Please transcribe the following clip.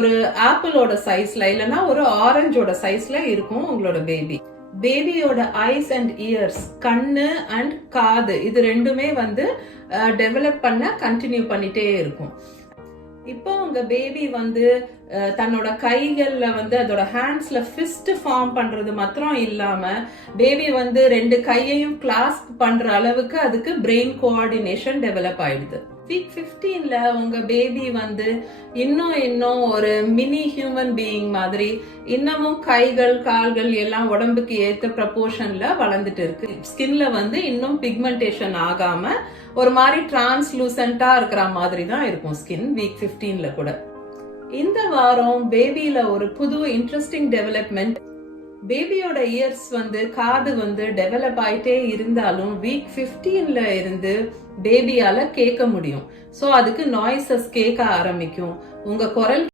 ஒரு ஆப்பிளோட சைஸ்ல இல்லைன்னா ஒரு ஆரஞ்சோட சைஸ்ல இருக்கும் உங்களோட பேபி. பேபியோட ஐஸ் அண்ட் இயர்ஸ், கண்ணு அண்ட் காது, இது ரெண்டுமே வந்து டெவலப் பண்ண கண்டினியூ பண்ணிட்டே இருக்கும். இப்போ உங்க பேபி வந்து தன்னோட கைகள்ல வந்து அதோட ஹேண்ட்ஸ்ல ஃபிஸ்ட் ஃபார்ம் பண்றது மாத்திரம் இல்லாம பேபி வந்து ரெண்டு கையையும் கிளாஸ்ப் பண்ற அளவுக்கு அதுக்கு பிரெயின் கோஆர்டினேஷன் டெவலப் ஆயிடுது. வீக் 15ல உங்க பேபி வந்து இன்னும் ஒரு மினி ஹியூமன் பீயிங் மாதிரி இன்னமும் கைகள் கால்கள் எல்லாம் உடம்புக்கு ஏத்த ப்ரப்போர்ஷன்ல வளர்ந்துட்டு இருக்கு. ஸ்கின்ல வந்து இன்னும் பிக்மெண்டேஷன் ஆகாம ஒரு மாதிரி டிரான்ஸ்லூசண்டா இருக்கிற மாதிரி தான் இருக்கும் ஸ்கின் வீக் 15ல கூட. இந்த வாரம் பேபியில ஒரு புது இன்ட்ரெஸ்டிங் டெவலப்மெண்ட். பேபியோட இயர்ஸ் வந்து காது வந்து டெவலப் ஆயிட்டே இருந்தாலும் வீக் 15ல இருந்து பேபியால கேட்க முடியும். சோ அதுக்கு நாய்ஸஸ் கேட்க ஆரம்பிக்கும். உங்க குரல்